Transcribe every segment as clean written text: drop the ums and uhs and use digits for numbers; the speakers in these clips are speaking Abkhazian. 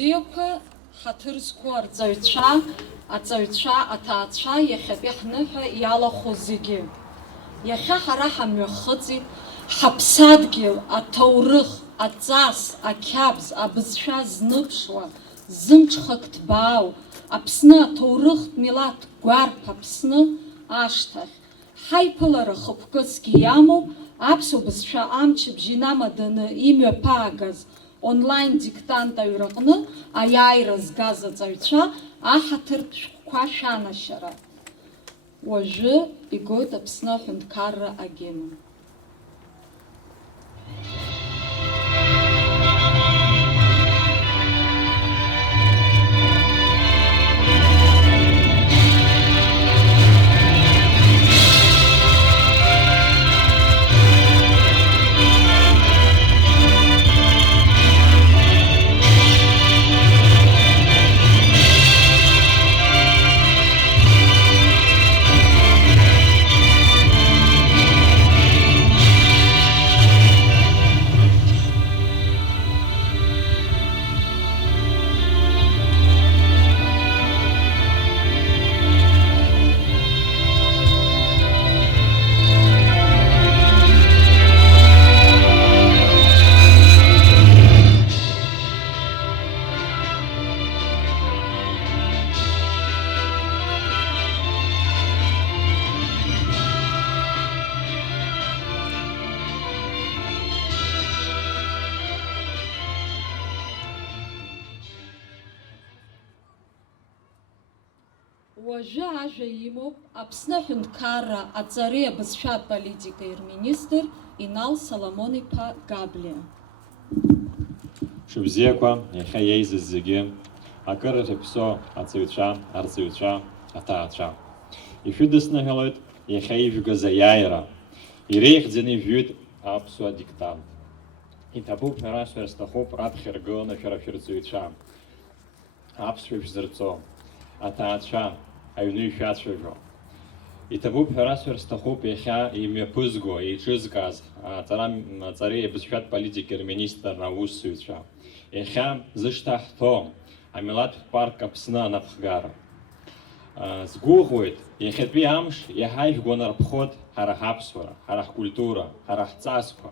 бзиақәа ҳаҭыр зқәу арҵаҩцәа, аҵаҩцәа, аҭаацәа иахьатәи ҳныҳәа иалахәу зегьы. Иахьа ҳара ҳамҩахыҵит ҳаԥсадгьыл, аҭоурых, аҵас, ақьабз, абызшәа зныԥшуа, зымҽхак ҭбаау, Аԥсны аҭоурыхтә милаҭ гәарԥ Аԥсны ашҭахь. Ҳаиԥылара хықәкысгьы иамоуп аԥсуа бызшәа амчыбжь инамаданы имҩаԥаагаз онлайн диктант аҩраҟны аиааира згаз аҵаҩцәа аҳаҭыртә шәҟәқәа шәанашьара. Уажәы игоит Аԥсны аҳәынҭқарра агена. Уажәы ажәа имоуп Аԥсны аҳәынҭқарра аҵареи абызшәатә политикеи рминистр Инал Соломон-иԥа Габлиа. Шәыбзиақәа, иахьа иеизыз зегьы, акыр ирыԥсо аҵаҩцәа, арҵаҩцәа, аҭаацәа. Ишәыдысныҳәалоит иахьа ижәгаз аиааира. Иреиӷьӡаны ижәҩит аԥсуа диктант. Иҭабуп ҳәара шәырсҭахуп раԥхьа иргыланы шәара шәырҵаҩцәа. Аԥсшәа шәзырҵо, аҭаацәа, аҩны ишәацәажәо. Иҭабуп ҳәара шәырсҭахуп иахьа имҩаԥызго, еиҿызкааз аҵареи абызшәатә политикеи рминистр аусзуҩцәа. Иахьа зышьҭаҳҭоу амилаҭтә парк Аԥсны анапхгара. Згәыӷуеит иахьатәи амш иаҳа ишәгәанарԥхоит ҳара ҳаԥсуара, ҳара ҳкультура, ҳара ҳҵасқәа.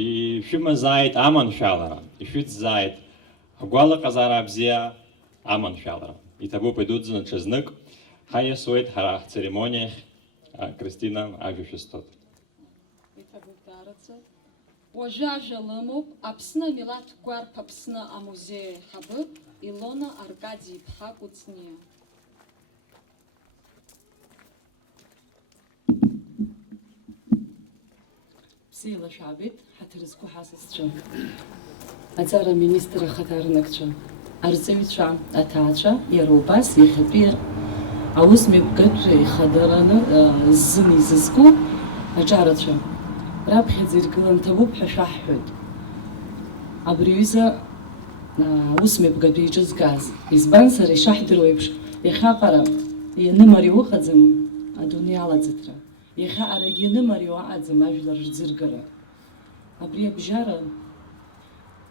Ишәымазааит аманшәалара, ишәыцзааит ҳгәалаҟазаара бзиа аманшәалара. Иҭабуп идуӡӡаны ҽазнык ҳаиасуеит ҳара ҳцеремониахь Кристина ажәа шәысҭоит. Иҭабуп даараӡа. Уажәы ажәа лымоуп Аԥсны амилаҭ гәарԥ Аԥсны амузеи аиҳабы Илона Аркади-иԥҳа Кәыҵниа. Бзиала шәаабеит, ҳаҭыр зқәу ҳасасцәа, аҵара аминистр ахаҭарнакцәа, арҵаҩцәа, аҭаацәа, иара убас иахьатәи аусмҩаԥгатә ихадараны ззын изызку аҿарацәа раԥхьаӡа иргылан ҭабуп ҳәа шәаҳҳәоит. Абри аҩыза аусмҩаԥгатә еиҿызкааз, избан сара ишаҳдыруа еиԥш, иахьаҟара ианымариоу ыҟаӡам адунеи алаӡыҭра. Иахьа арагьы ианымариоу аҟаӡам ажәлар рӡыргара. Абри абжьара,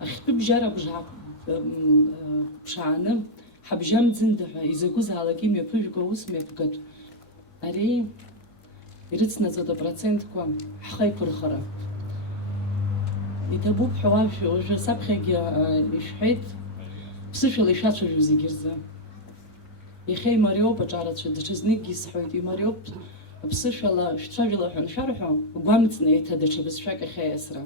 ахьтәы бжьара ԥшааны ҳабжьамӡында ҳәа изакәызаалак имҩаԥыжәго аусмҩаԥгатә ари ирыцнаҵоит апроцентқәа ҳхеиқәырхара. Иҭабуп ҳәа уажәы саԥхьагьы ишәҳәеит, ԥсышәала ишәацәажәо зегьы рзы. Иахьа имариоуп аҿарацәа, даҽазныкгьы исҳәоит, имариоуп аԥсышәала шәцәажәала ҳәа аншәарҳәо, гәамҵны еиҭа даҽа бызшәак ахьаиасра.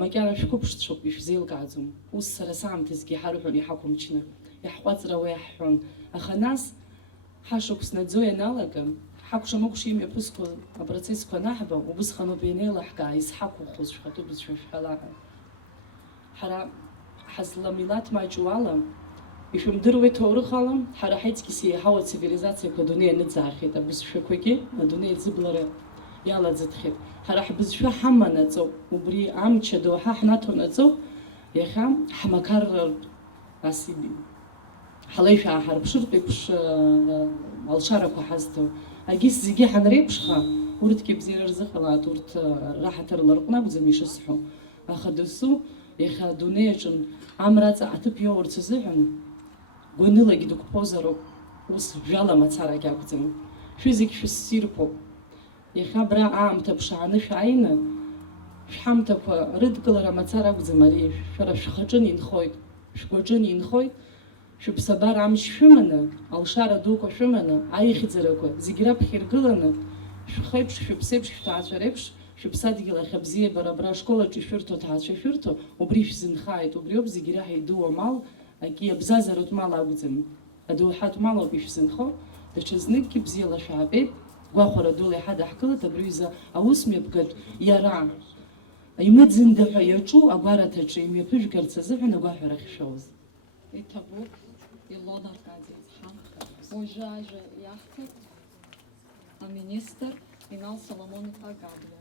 Макьара шәқәыԥшцәоуп, ишәзеилкааӡом. Ус сара саамҭазгьы ҳарҳәон иҳақәымчны, иаҳҟәаҵрауа иаҳҳәон. Аха нас ҳашықәс наӡо ианалага, ҳакәша-мыкәша имҩаԥысқәо апроцессқәа анаҳба, убысҟаноуп ианеилаҳкаа изҳақәыӷәӷәоз шәхатәы бызшәа шәҳәала. Ҳара ҳазламилаҭ маҷу ала, ишәымдыруеи ҭоурых ала, ҳара ҳаиҵкьыс еиҳау ацивилизациақәа адунеи аныӡаахьеит, абызшәақәагьы адунеи аӡыблара иалаӡыҭхьеит. Ҳара ҳбызшәа ҳаманаҵоуп, убри амча доуҳа ҳнаҭонаҵоуп, иахьа ҳмақарратә ас ҳалеишәаа ҳарԥшыртә еиԥш алшарақәа ҳазҭо. Агьыс зегьы ҳанреиԥшха, урҭгьы бзиара рзыҟалааит, урҭ раҳаҭыр ларҟны акәӡам ишысҳәо. Аха досу иахьа адунеиаҿын амраҵа аҭыԥ иоурц азыҳәан гәанылагьы дықәԥозароуп, ус жәала мацарагь акәӡам. Шәызегь шәыссирқәоуп. Иахьа абра аамҭа ԥшааны шәааины, шәҳамҭақәа рыдкылара мацара акәӡам ари, шәара шәхаҿын инхоит, шәгәаҿын инхоит, шәыԥсабара амч шәыманы, алшара дуқәа шәыманы, аихьӡарақәа зегь раԥхьа иргыланы, шәхеиԥш, шәыԥсеиԥш, шәҭаацәа реиԥш, шәыԥсадгьыл ахь абзиабара абра ашколаҿ ишәырҭо аҭаацәа шәырҭо, убри шәзынхааит, убри ауп зегь раҳа идуу амал, аки абзазаратә мал акәӡам, адоуҳатә мал ауп ишәзынхо, даҽазныкгьы бзиала шәаабеит, гәахәара дула иҳадаҳкылеит абри азы аусмҩаԥгатә иара имыӡындаҳәа иаҿу агәараҭаҿы имҩаԥыжәгарц азыҳәан агәаҳәара ахьшәоуз. Иҭабуп Илона Аркадиевна. Ожажа иаҳҭап аминистр Инал Соломон-иԥа Габлиа.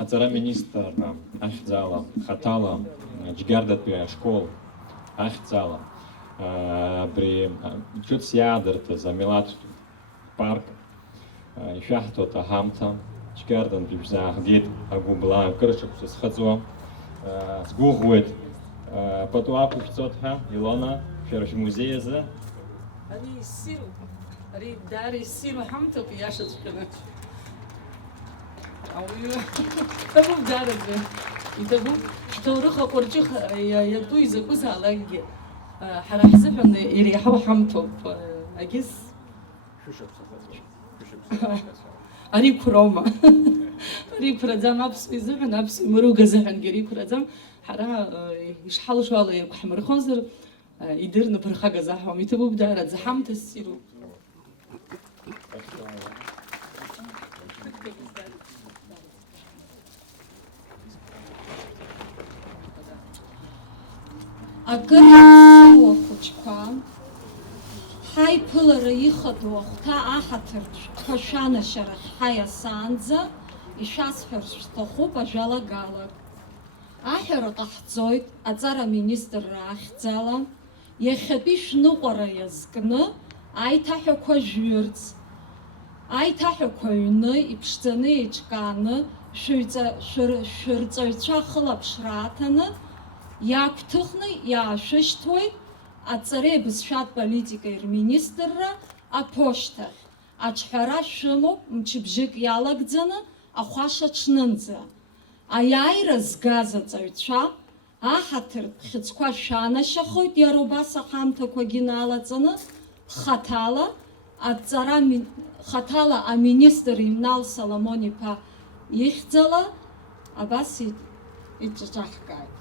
Аҵара министр ахьӡала, хаҭала, џьгьардатәи ашкол ахьӡала, абри ҿыц иаадырҭаз амилаҭтә парк ишәаҳҭоит аҳамҭа, џьгьардантәи шәзааҳгеит агәыблаа кыршықәса зхаҵуа. Сгәыӷуеит пату ақәышәҵоит ҳәа, Илона, шәара шәмузеи азы. Ари иссируп, ари даара иссиру ҳамҭоуп ииашаҵәҟьаны. Ауаҩы иҭабуп даараӡа, иҭабуп ҳҭоурых аҟәырҷых иатәу изакәызаалакгьы ҳара ҳзыҳәан иреиҳау ҳамҭоуп. Агьыс ари қәроума, ари қәраӡам аԥсуа изыҳәан, аԥсуа имыруга азыҳәангьы ари қәраӡам. Ҳара ишҳалшо ала еиқәҳмырхозар идырны ԥырхага заҳуам. Иҭабуп даараӡа ҳамҭа ссируп. Акыр иаԥсуа ахәыҷқәа, ҳаиԥылара ихадоу ахәҭа аҳаҭыртә шәҟәқәа шәанашьарахь ҳаиасаанӡа ишәасҳәарц шәҭахуп ажәалагалак. Аҳәара ҟаҳҵоит аҵара аминистрра ахьӡала, иахьатәи шәныҟәара иазкны аиҭаҳәақәа жәҩырц, аиҭаҳәақәа ҩны иԥшӡаны еиҿкааны шәырҵаҩцәа хылаԥшра аҭаны иаақәҭыхны иаашәышьҭуеит аҵареи абызшәатә политикеи рминистрра аԥошьҭахь. Аҿҳәара шәымоуп мчыбжьык иалагӡаны ахәаша ҽнынӡа. Аиааира згаз аҵаҩцәа аҳаҭыртә хьыӡқәа шәанашьахоит, иара убас аҳамҭақәагьы налаҵаны, хаҭала аминистр Инал Соломон-иԥа ихьӡала абас иҿаҿаҳкааит.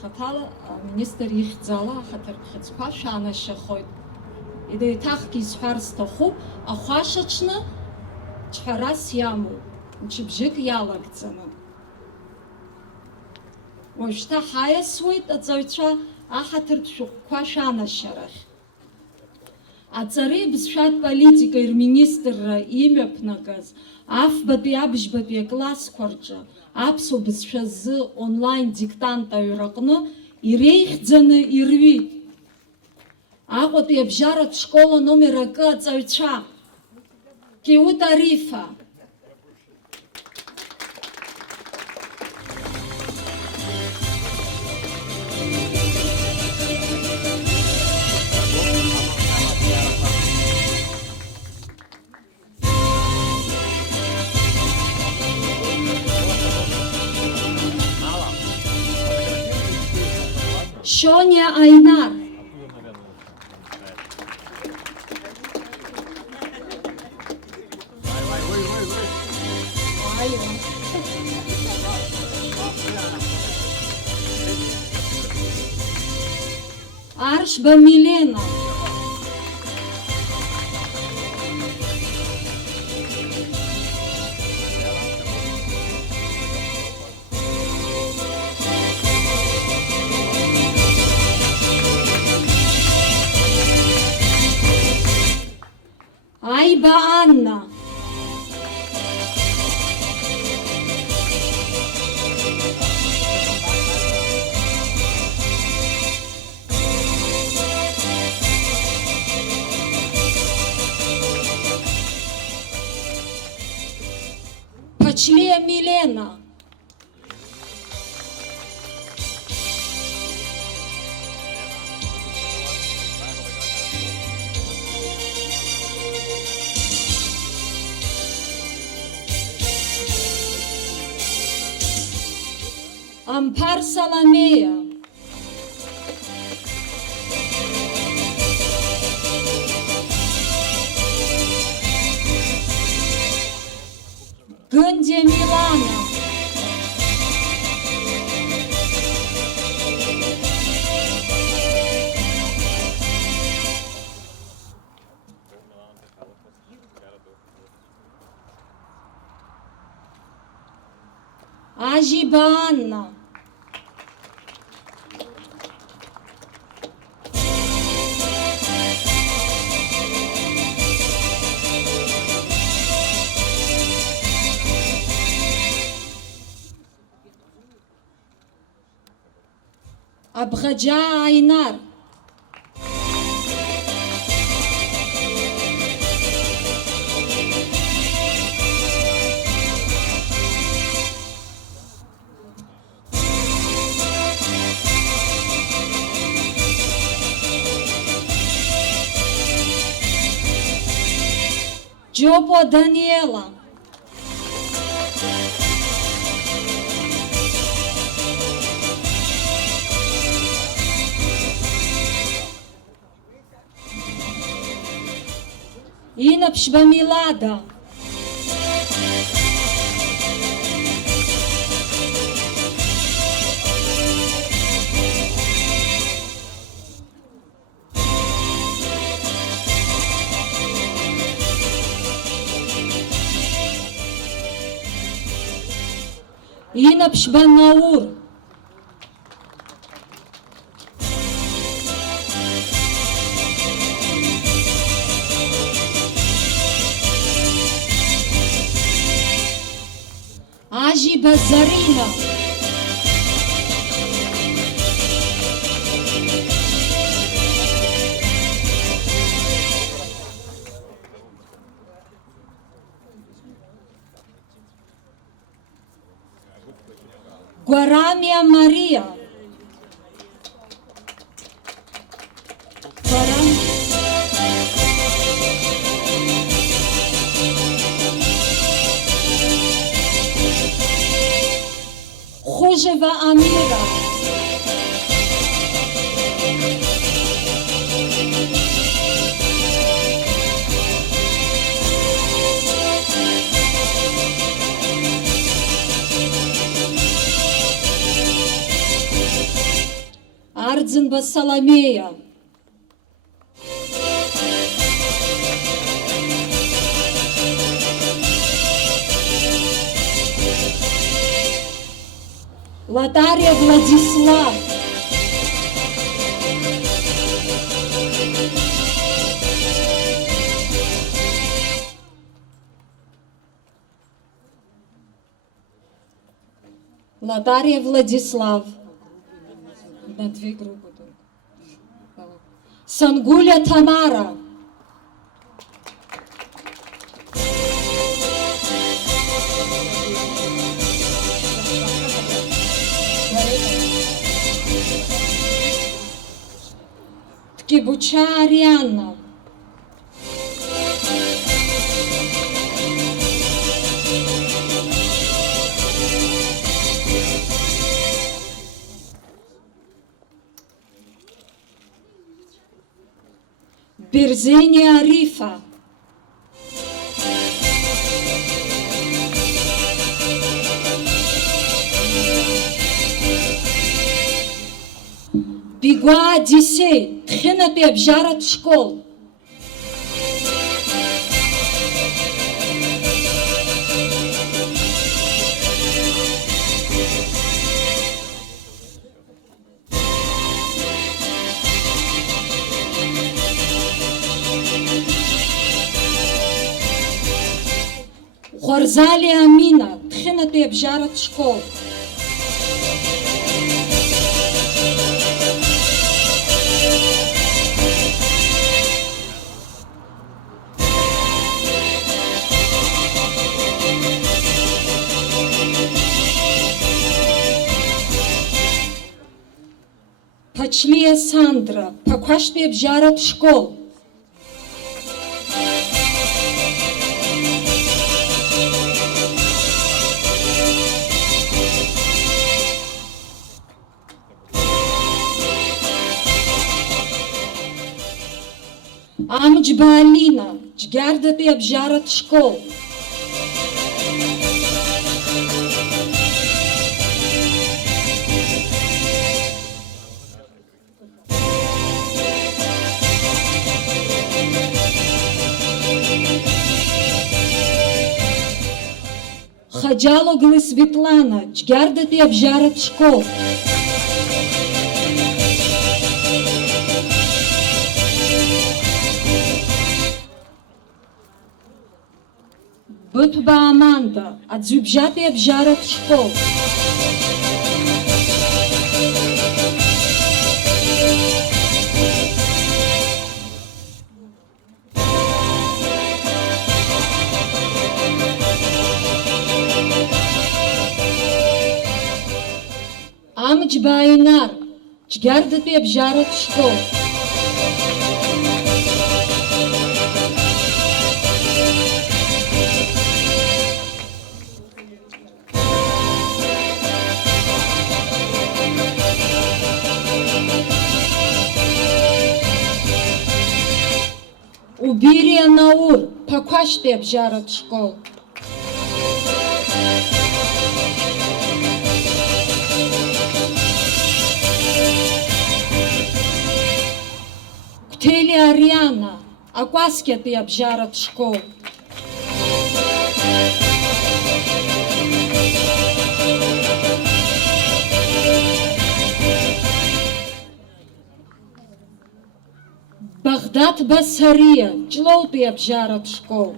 Хаҭала аминистр ихьӡала аҳаҭыртә хьыӡқәа шәанашьахоит. Еиҭахгьы исҳәар сҭахуп, ахәашаҽны ҿҳәарас иамоуп, мчыбжьык иалагӡаны. Уажәшьҭа ҳаиасуеит аҵаҩцәа аҳаҭыртә шәҟәқәа шәанашьарахь. Аҵареи абызшәатә политикеи рминистрра имҩаԥнагаз афбатәи абжьбатәи аклассқәа рҿы аԥсуа бызшәа зы онлайн диктант аҩраҟны иреихьӡаны ирҩит. Аҟәатәи абжьаратә школа номер акы аҵаҩцәа Киут Арифа, Шоня Айнар, Аршба Милена, Айба Анна, Почлея Милена, Ампар Саламея. Гынде Милана. Ажиба Анна. Абгаджа Айнар. Джопо Даниэла. Инапшба Милада. Инапшба Наур. Ажиба Зарина. Гуарамия Мария. Хожева Амира. Ардзинба Саламея. Латария Владислав. Латария Владислав. На две группы только. Сангуля Тамара. Ткибуча Арианна. Берзени Арифа. Бигуа Одиссей. Тхинату Абжарат школ. Хорзали Амина. Тхинату Абжарат школ. Пачлия Сандра. Паквашту Абжарат школ. Амджба Алина, Джгардатый обжарат школ. Хаджалоглы Светлана, Джгардатый обжарат школ. Бытба Аманда, Адзюбжатый обжарат школ. Амджба Айнар, Джгардатый обжарат школ. Убирия Наур, Пакваштый обжарат школ. Ктели Ариана, Акваскетый обжарат школ. Багдад Басария, Члоутый обжарат школ.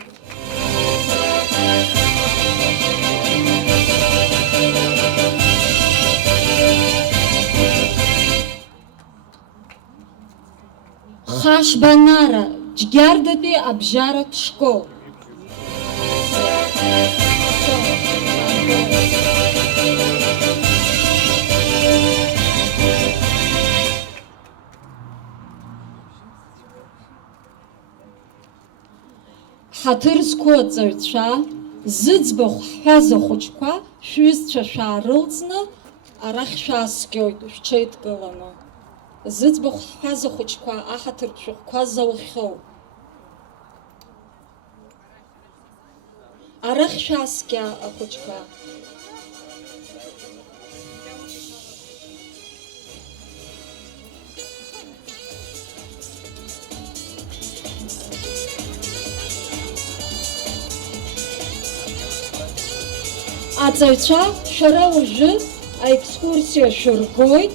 Хаш Банара, Джгардатый обжарат школ. Хатыр зқәыҵаҩцәа, зыӡбахә ҳҳәаза хәыҷқәа шәҩызцәа шәаарылҵны, арахь шәааскьоит шәҽеидкыланы. Зыӡбахә ҳҳәаза хәыҷқәа аҳаҭыртә шәҟәқәа заухьоу. Арахь шәааскьа ахәыҷқәа. Аҵаҩцәа, шәара уажәы аекскурсиа шәыргоит,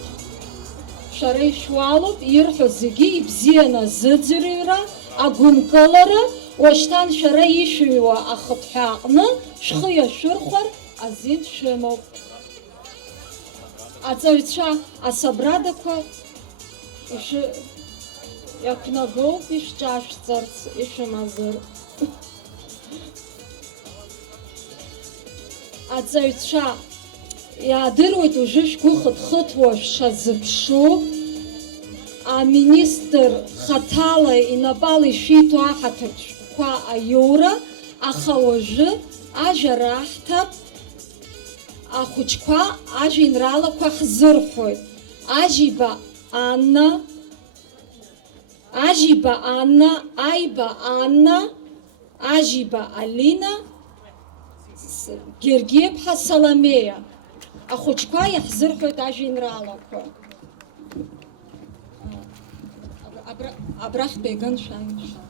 шәара ишәуалуп, ирҳәо зегьы ибзианы азыӡырҩра, агәынкылара, уашьҭан шәара ишәыҩуа ахыҭҳәа аҟны шәхы иашәырхәар азин шәымоуп. Аҵаҩцәа, асабрадақәа иақәнагоуп ишәҿашәҵарц ишәымазар. Аҵаҩцәа, иаадыруеит уажәы шәгәы хыҭхыҭуа шәшазыԥшу, аминистр хаҭала инапала ишәиҭо аҳаҭыртә шәҟәқәа аиура, аха уажәы ажәа раҳҭап, ахәыҷқәа ажәеинраалақәа ҳзырҳәоит. Ажьиба Анна, Ажьиба Анна, Аиба Анна, Ажьиба Алина, Гергиеԥҳа Саламея. Ахәыҷқәа иаҳзырҳәоит ажәеинраалақәа. Абрахьтәи иган шәааимшәа.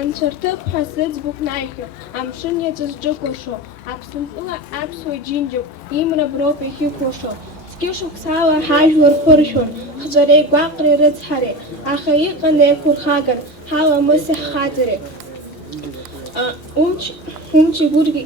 Анцәарҭыԥ ҳәа зыӡбахә наихьо, амшын иаҵәызҿыкәашо, Аԥсынтәыла аԥсуа џьынџьуп, имраб роуп иахьықәлашо. Зқьышықәсала ҳажәлар ԥыршәон, хҵәареи гәаҟреи рыцҳареи, аха иҟан еиқәырхаган, ҳаламыси ҳхаҵареи. Умчи гәыргьы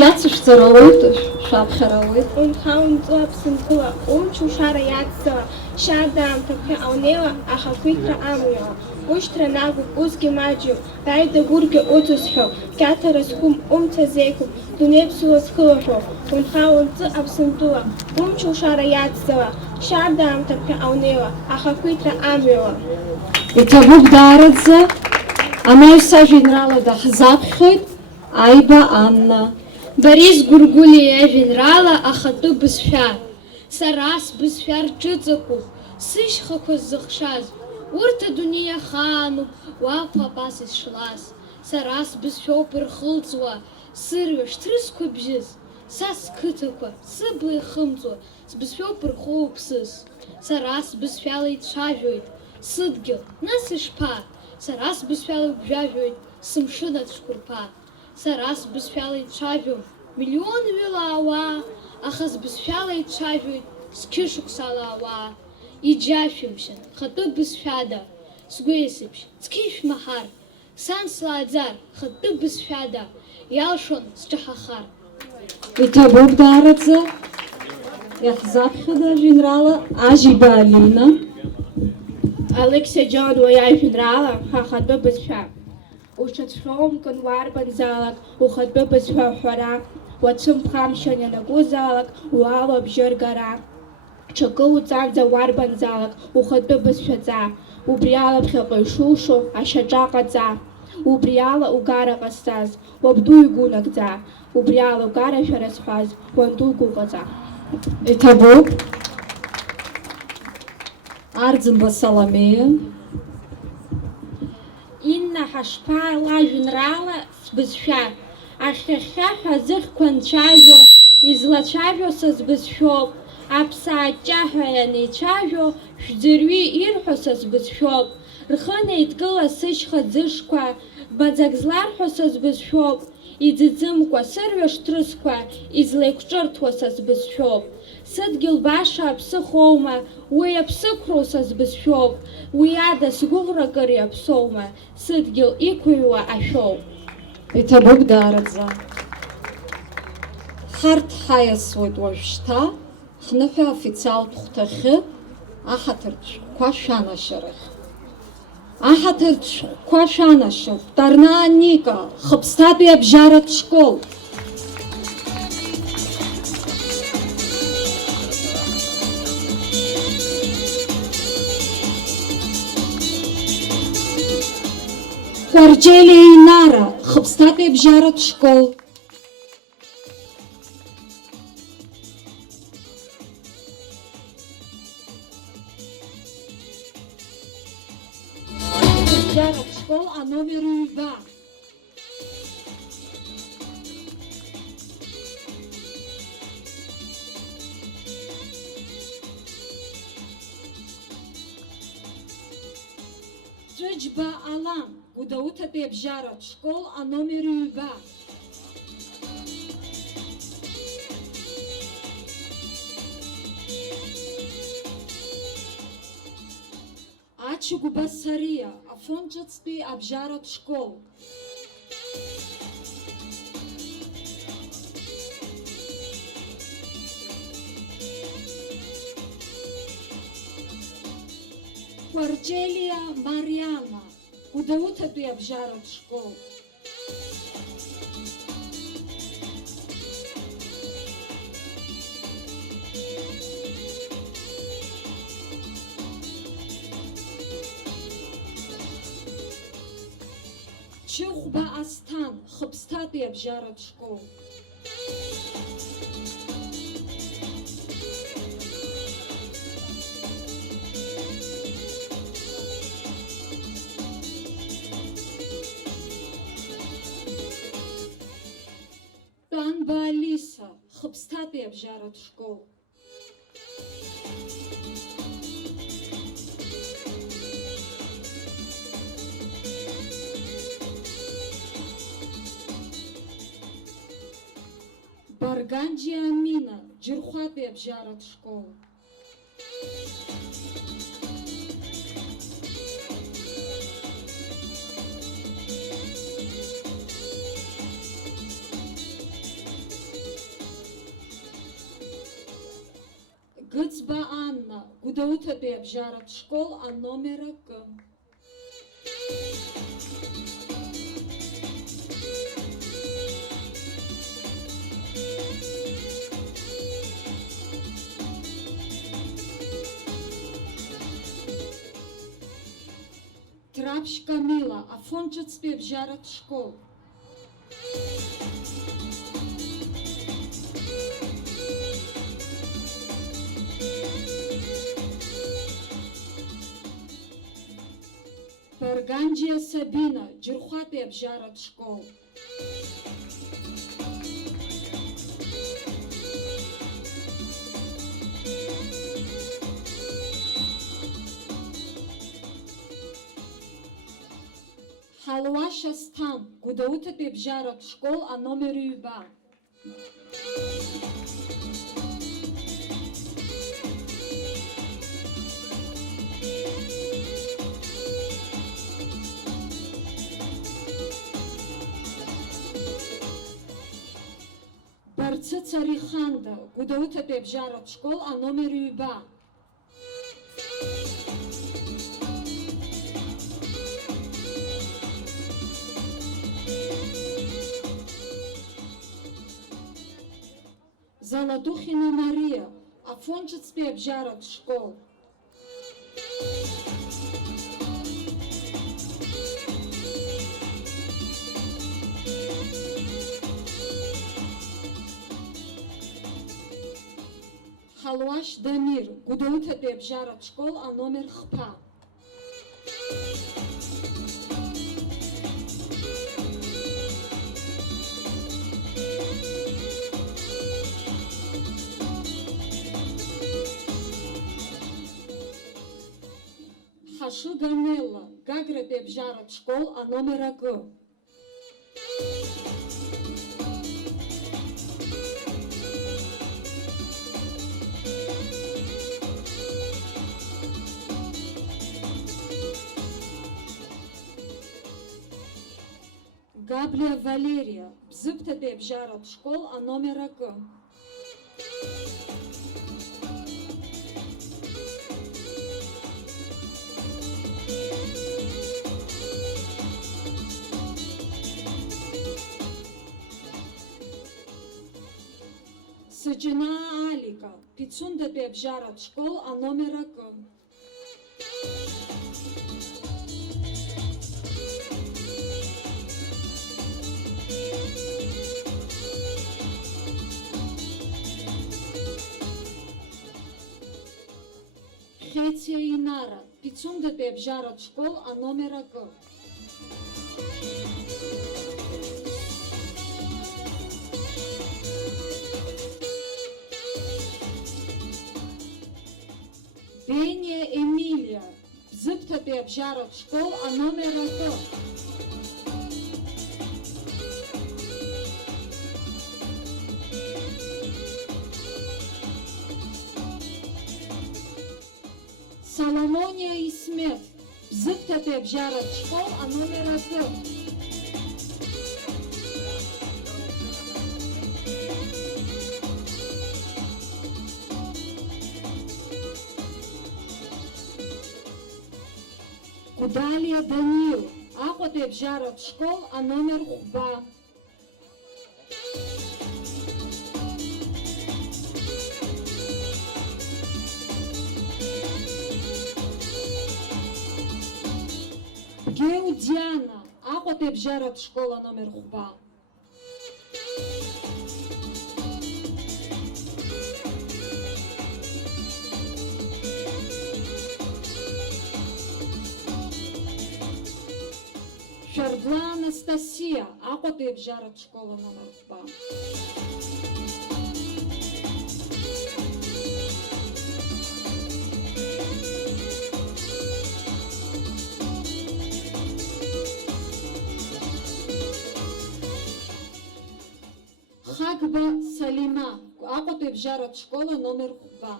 Иацышәҵара ауеит, шаԥхьарауеит. Унхаунҵы Аԥсынтәыла, умч ушара иадцала, шьарда аамҭа аунеила, ахақәиҭра амуила. Ушьҭра нагуп, усгьы маҷҩуп, раида гәыргьа уҵысҳәо, кьаҭара зқәым, умца зеиқәым, дунеиԥсуа зхылаҳәо. Унхаунҵы Аԥсынтәыла, умч ушара иадцала, шьарда аамҭа аунеила, ахақәиҭра амуила. Иҭабуп даараӡа, анаҩс ажәеинраала даҳзаԥхьоит Аиба Анна. Борис Гургули иажәеинраала ахатәы бызшәа. Сара сбызшәа рҿыҵакуп, сышьхақәа ззыхшаз. Урҭ адунеи ахаануп, уақәа абас исшлаз. Сара сбызшәоуп ирхылҵуа, сырҩаш ҭрысқәа бжьыс. Са сқыҭақәа, сыбла ихымҵуа, сбызшәоуп ирхоу ԥсыс. Сара сбызшәала ицәажәоит, сыдгьыл, нас ишԥа? Сара сбызшәала игәжәажәоит, сымшын ацәқәырԥа. Сара сбызшәала ицәажәом, миллионҩыла ауаа, аха сбызшәала ицәажәоит, зқьышықәсала ауаа. Иџьашәымшьан, хатәы бызшәада, сгәеисыбжь, цқьа ишәмаҳар. Сан слааӡар, хатәы бызшәада, иалшон сҿаҳахар. Иҭабуп даараӡа, иаҳзаԥхьада ажәеинраала Ажьиба Алина. Алексиа Џьонуа иажәеинраала ахатәы бызшәа. Уҽацәхьоумкын уарбанзаалак, ухатәы бызшәа ҳәара, уацәымԥхамшьан ианакәызаалак, уала абжьы ргара. Ҽакы уҵамӡа уарбанзаалак, ухатәы бызшәаҵа, убри ала ԥхьаҟа ишушо ашьаҿа ҟаҵа. Убри ала угара ҟазҵаз, уабду игәы нагӡа, убри ала угарашәара зҳәаз, уанду гәыҟаҵа. Иҭабуп Арӡынба Саламеиа. Инна ҳашԥаа лажәеинраала сбызшәа, ахьхьа-хьхьаҳәа зыхьқәа нцәажәо, излацәажәо са сбызшәоуп, аԥсааҷҷаҳәа ианеицәажәо, шәӡырҩи ирҳәо са сбызшәоуп, рхы неидкыла сышьха ӡышқәа, баӡак зларҳәо са сбызшәоуп, иӡыӡымкәа сырҩаш ҭрысқәа, излеиқәҿырҭуа са сбызшәоуп. Сыдгьыл баша аԥсы хоума, уи аԥсықәроу са сбызшәоуп, уи ада сгәыӷракыр иаԥсоума, сыдгьыл иқәыҩуа ашәоуп. Иҭабуп даараӡа. Ҳарҭ ҳаиасуеит уажәшьҭа, ҳныҳәа афициалтә хәҭахьы аҳаҭыртә шәҟәқәа шәанашьарахь. Аҳаҭыртә шәҟәқәа шәанашьоуп Тарнаа Ника, Хыԥсҭатәи абжьаратә школ. Кәарҷелиа Инара, Хыԥсҭатәи абжьаратә школ. Абжьаратә школ аномер ҩба. Џьыџьба Алам, Гәдоуҭатәи абжьаратә школ аномер ҩба. Ачыгәба Сариа, Афон ҿыцтәи абжьаратә школ. Кәарҷелиа Мариана, Гәдоуҭатәи абжьаратә школ. Чыхәба Асҭан, Хыԥсҭатәи абжьаратә школ. Тәанба Алиса, Хыԥсҭатәи абжьаратә школ. Барганџьиа Амина, Џьырхәатәи абжьаратә школ. Гудауҭатәи абжьаратә школ аномер акы. Трапщ Камила, Афончыцтәи абжьаратә школ. Парганџьиа Сабина, Џьырхәатәи абжьаратә школ. Ҳалуаш Асҭан, Гәдоуҭатәи абжьаратә школ аномер ҩба. Барцыц Ариханда, Гәдоуҭатәи абжьаратә школ аномер ҩба. Заладухина Мария, Афончыцтәи абжьаратә школ. Ҳалуаш Дамир, Гәдоуҭатәи абжьаратә школ аномер хԥа. Ҳашыга Нелла, Гагратәи абжьаратә школ аномер акы. Габлиа Валерия, Бзыԥҭатәи абжьаратә школ аномер акы. Сăcinaa Алика, Пицундатәи абжьаратә школ аномер акы. Хеția Инара, Пицундатәи абжьаратә школ аномер акы. Бениа Емилия, Бзыԥҭатәи абжьаратә школ аномер акы. Соломония Исмет, Бзыԥҭатәи абжьаратә школ аномер акы. Кудалия Данил, Аҟәатәи абжьаратә школ аномер хәба. Бгеу Диана, Аҟәатәи абжьаратә школ аномер хәба. Шәардла Анастасия, Аҟәатәи абжьаратә школ аномер хәба. Хагба Салима, Аҟәатәи абжьаратә школ аномер хәба.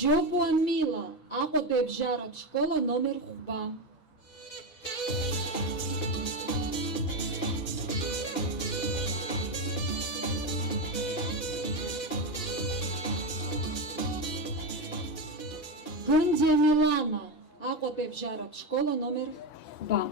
Џьопуа Мила, Аҟәатәи абжьаратә школ аномер хәба. Милана, Аҟәатәи абжьаратә школа номер 2.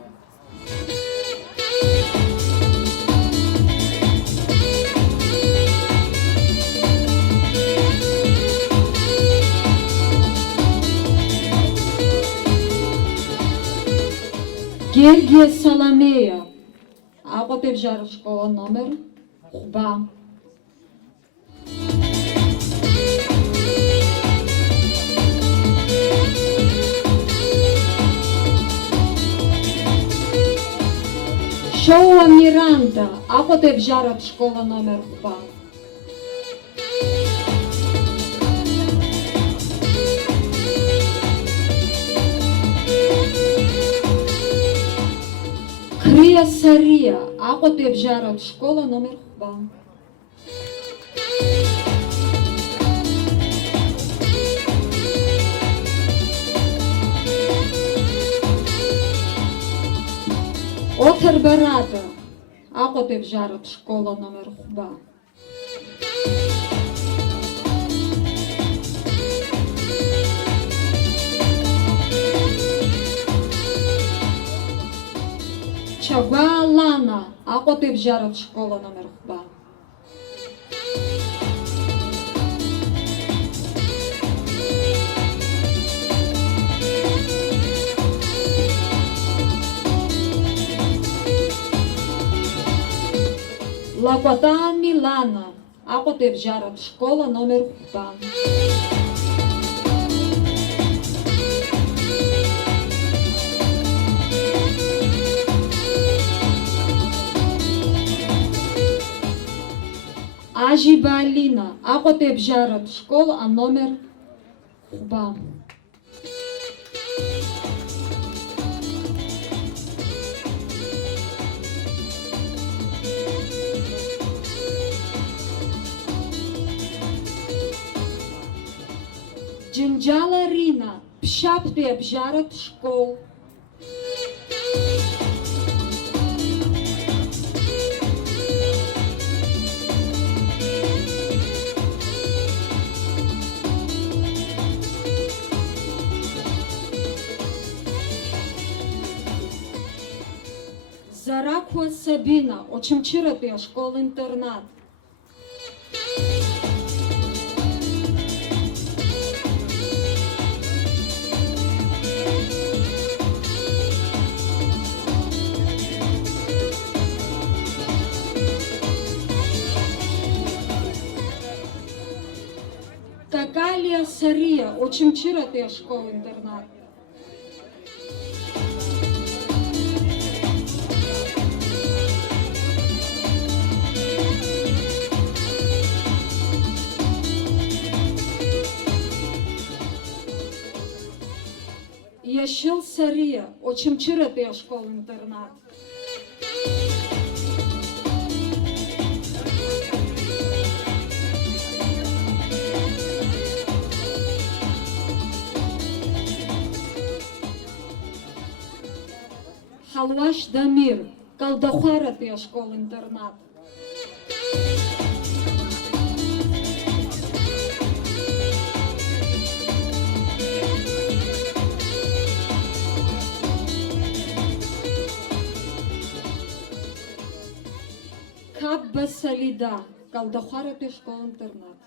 Гергиа Саламея, Аҟәатәи абжьаратә школа номер 8. Шоуа Миранда, Аҟәатәи абжьаратә школа номер 2. Крия Сария, Аҟәатәи абжьаратә школа номер 2. Отар Барата, Аҟәатәи абжьаратә школа номер 2. Чагәаа Лана, Аҟәатәи абжьаратә школа номер 2. Лапата Милана, Аҟәатәи абжьаратә школа номер 2. Ажиба Алина, Аҟәатәи абжьаратә школа номер 2. Џьынџьал Арина, Ԥшьаԥтәи абжьаратә школ. Зарақәа Сабина, Очамчыратәи ашкол-интернат. Такалия Сария, Очамчыратәи ашкол-интернат. Яшил Сария, Очамчыратәи ашкол-интернат. Халуаш Дамир, Калдахәаратәи ашкол-интернат. Кабба Салида, Калдахәаратәи ашкол-интернат.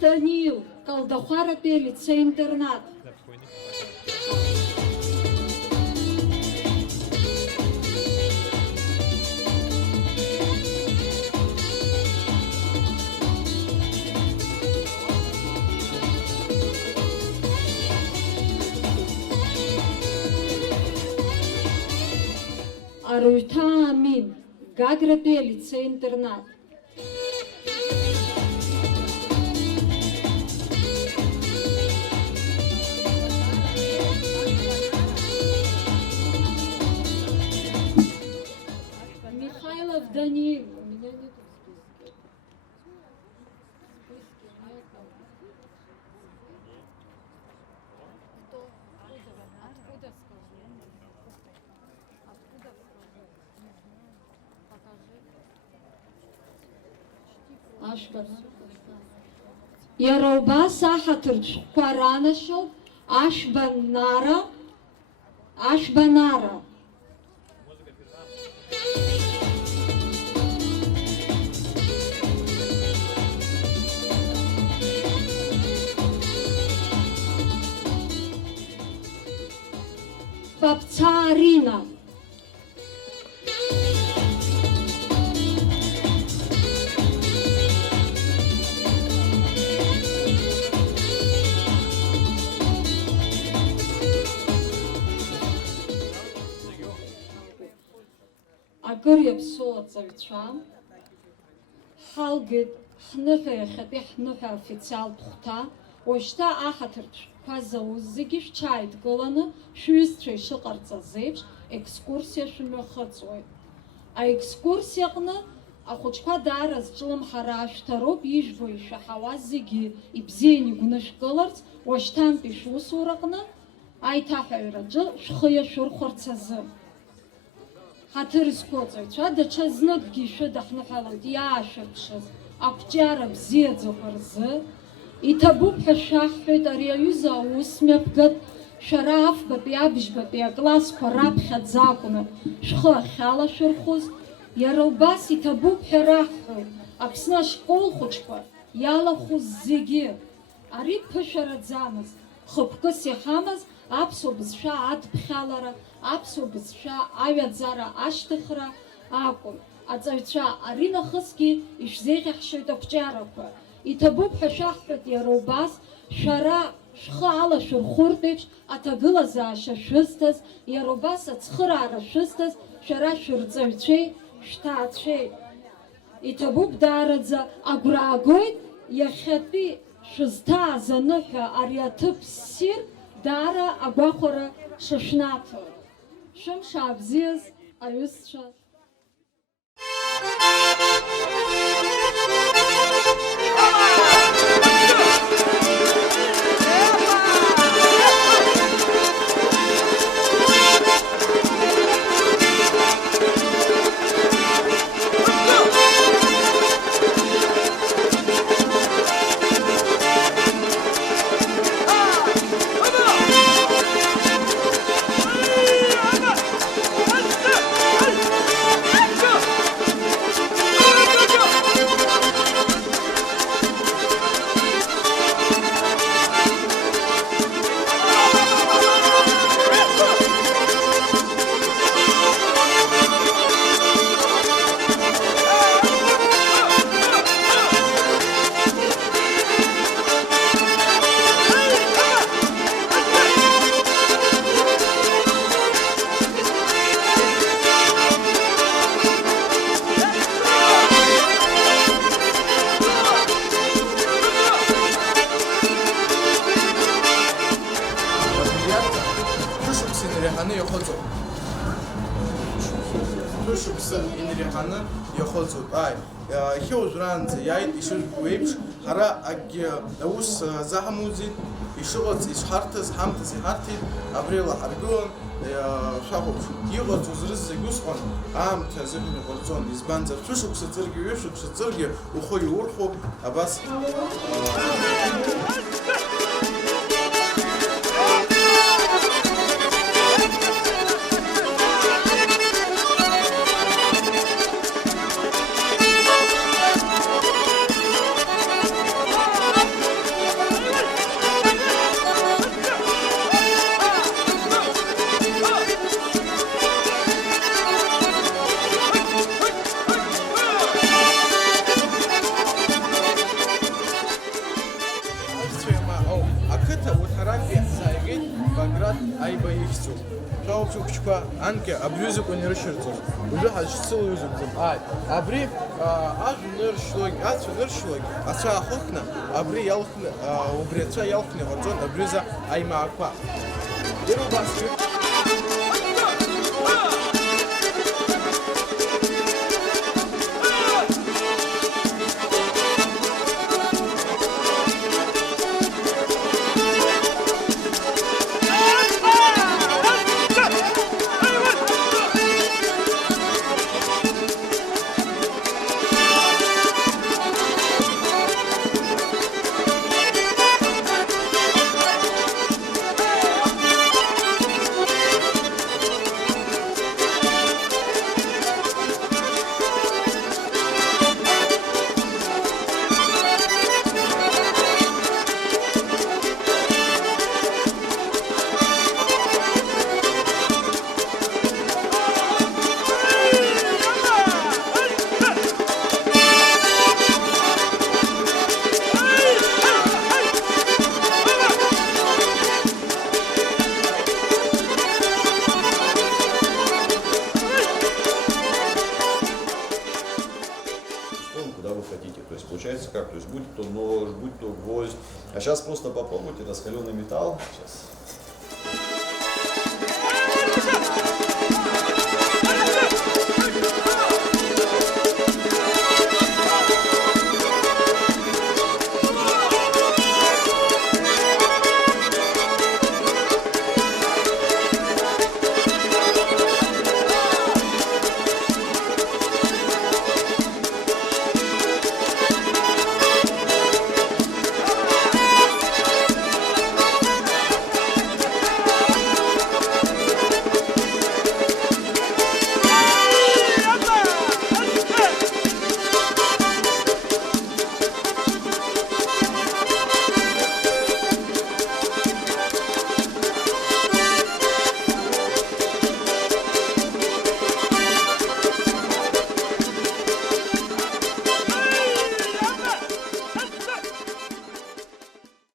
Данил, Калдахәаратәи лицей-интернат. Аруйҭа Амин, Гагратәи лицей-интернат. Михайлов Даниил, у меня нет в списке. В списке нету. ҳашбара. Иара убас аҳаҭыр шәҟәқәа ранашьоуп ашбанара. Бабца Арина. Акыр иаԥсоу аҵаҩцәа, ҳалгеит ҳныҳәа иахьатәи ҳныҳәа официалтә хәҭа, уажәшьҭа аҳаҭыртә шәҟәқәа зауз зегьы шәҽааидкыланы шәҩызцәа ишыҟарҵаз еиԥш екскурсиа шәымҩахыҵуеит. Аекскурсиа аҟны ахәыҷқәа даара зҿлымҳара ашәҭароуп ижәбо ишәаҳауаз зегьы ибзианы игәны шәкыларц уашьҭантәи шәусураҟны аиҭаҳәаҩраҿы шәхы иашәырхәарц азы. Ҳаҭыр зқәу аҵаҩцәа даҽа зныкгьы ишәыдаҳныҳәалоит иаашәырԥшыз ақәҿиара бзиаӡақәа рзы. Иҭабуп ҳәа шәаҳҳәоит ари аҩыза аус мҩаԥгатә шәара афбатәи абжьбатәи аклассқәа раԥхьаӡа акәны шәхы ахьалашәырхәыз. Иара убас иҭабуп ҳәа раҳҳәоит Аԥсны ашкол хәыҷқәа иалахәыз зегьы. Ари ԥышәараӡамыз, хықәкыс иҳамаз аԥсуа бызшәа адԥхьалара, аԥсуа бызшәа аҩаӡара ашьҭыхра акәын. Аҵаҩцәа ари нахысгьы ишәзеиӷьаҳшьоит ақәҿиарақәа. Иҭабуп ҳәа шәаҳҳәоит иара убас шәара шәхы алашәырхәыртә еиԥш аҭагылазаашьа шәызҭаз, иара убас ацхыраара шәызҭаз шәара шәырҵаҩцәеи шәҭаацәеи. Иҭабуп даараӡа агәра аагоит иахьатәи шәызҭааз аныҳәа ари аҭыԥ ссир даара агәахәара шышәнаҭо. Шәымш аабзиаз аҩызцәа. Ҳара акгьы аус заҳамузит, ишыҟац ишҳарҭаз ҳамҭас иҳарҭеит, абри лаҳаргылан, шәаҳәоуп, иҟаҵоз рыз зегь усҟан аамҭа азыҳәан иҟарҵон, избанзар шәышықәса ҵыргьы, ҩышықәса ҵыргьы ухы иурхәо абас. Анке абҩызақәа ныршьырҵоз, уажәы ҳазшьцылаҩызоуп. Абри ажә ныршьлогь, ацәа ныршьлогь, ацәа аахыхны, абри ацәа иалхны иҟарҵон абҩыза аимаақәа. Иара убас будь то нож, будь то гвоздь. А сейчас просто попробуйте раскаленный металл. Сейчас.